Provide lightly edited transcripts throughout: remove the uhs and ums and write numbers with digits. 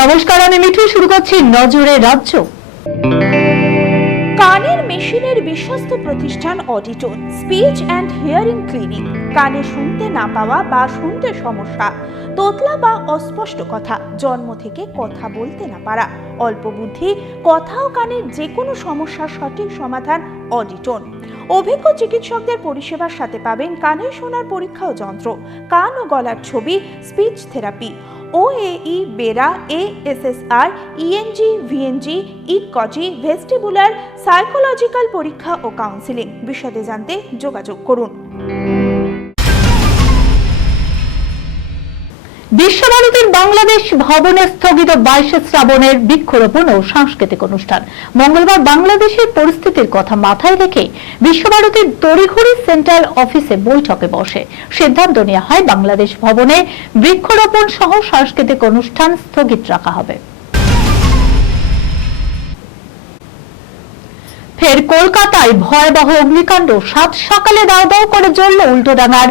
নমস্কার, আমি মিঠু। শুরু করছি নজরে রাজ্য। কানের মেশিনের বিশ্বস্ত প্রতিষ্ঠান অডিটন স্পিচ অ্যান্ড হিয়ারিং ক্লিনিক। কানে শুনতে না পাওয়া বা শুনতে সমস্যা, তোতলা বা অস্পষ্ট কথা, জন্ম থেকে কথা বলতে না পারা, অল্প বুদ্ধি, কথা ও কানের যে কোনো সমস্যার সঠিক সমাধান অডিটন। অভিজ্ঞ চিকিৎসকদের পরিষেবার সাথে পাবেন কানে শোনার পরীক্ষা ও যন্ত্র, কান ও গলার ছবি, speech therapy, OAE, BERA, ASSR, ENG, VNG, ইকজি, ভেস্টিবুলার, সাইকোলজিক্যাল পরীক্ষা ও কাউন্সিলিং। বিশদে জানতে যোগাযোগ করুন। বিশ্বভারতীর বাংলাদেশ ভবনে স্থগিত 22 শ্রাবণের বৃক্ষরোপণ ও সাংস্কৃতিক অনুষ্ঠান। মঙ্গলবার বাংলাদেশের পরিস্থিতির কথা মাথায় রেখে বিশ্বভারতীর তড়িঘড়ি সেন্ট্রাল অফিসে বৈঠকে বসে সিদ্ধান্ত নেওয়া হয় বাংলাদেশ ভবনে বৃক্ষরোপণ সহ সাংস্কৃতিক অনুষ্ঠান স্থগিত রাখা হবে। ফের কলকাতায় ভয়াবহ অগ্নিকাণ্ড। সাত সকালে দাও দাও করে জ্বলল উল্টোডাঙ্গার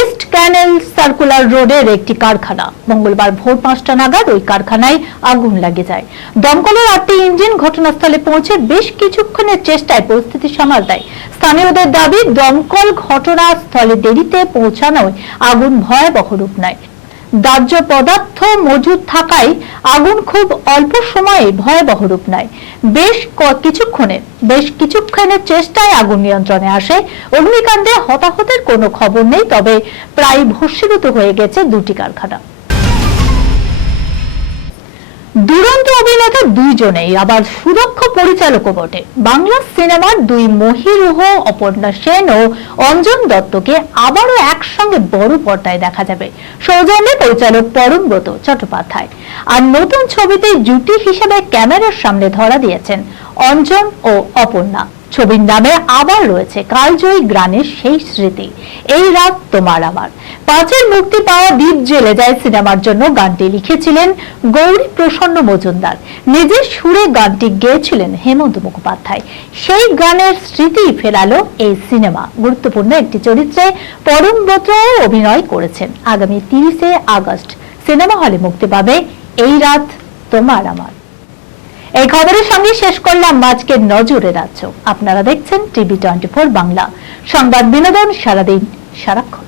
ইস্ট ক্যানেল সার্কুলার রোডের একটি কারখানা। মঙ্গলবার ভোর 5টা নাগাদ ওই কারখানায় আগুন লেগে যায়। দমকলের 8টি ইঞ্জিন ঘটনাস্থলে পৌঁছে বেশ কিছুক্ষণের চেষ্টায় পরিস্থিতি সামাল দেয়। স্থানীয়দের দাবি, দমকল ঘটনাস্থলে দেরিতে পৌঁছানোয় আগুন ভয়াবহ রূপ নেয়। দাহ্য পদার্থ মজুদ থাকায় আগুন খুব অল্প সময়ে ভয়াবহ রূপ নেয়। বেশ কিছুক্ষণের চেষ্টায় আগুন নিয়ন্ত্রণে আসে। অগ্নিকাণ্ডে হতাহতের কোনো খবর নেই, তবে প্রায় ভস্মীভূত হয়ে গেছে দুটি কারখানা। দুরন্ত অভিনেতা দুইজনেই আবার সুদক্ষ পরিচালকও বটে। বাংলা সিনেমার দুই মহিরুহ অপর্ণা সেন ও অঞ্জন দত্তকে আবারও একসঙ্গে বড় পর্দায় দেখা যাবে সৌজন্যে পরিচালক পরমব্রত চট্টোপাধ্যায়। আর নতুন ছবিতে জুটি হিসেবে ক্যামেরার সামনে ধরা দিয়েছেন অঞ্জন ও অপর্ণা। ছবির নামে আবার রয়েছে কালজয়ী গানের সেই স্মৃতি, এই রাত তোমার আমার। 5-এর মুক্তি পাওয়া দ্বীপ জ্বেলে যায় সিনেমার জন্য গানটি লিখেছিলেন গৌরী প্রসন্ন মজুমদার। নিজের সুরে গানটি গেয়েছিলেন হেমন্ত মুখোপাধ্যায়। সেই গানের স্মৃতি ফেরালো এই সিনেমা। গুরুত্বপূর্ণ একটি চরিত্রে পরমব্রত অভিনয় করেছেন। আগামী 30শে আগস্ট সিনেমা হলে মুক্তি পাবে এই রাত তোমার আমার। এই খবরের সঙ্গে শেষ করলাম আজকের নজরে রাজ্য। আপনারা দেখছেন TV 24 বাংলা, সংবাদ বিনোদন সারাদিন সারাক্ষণ।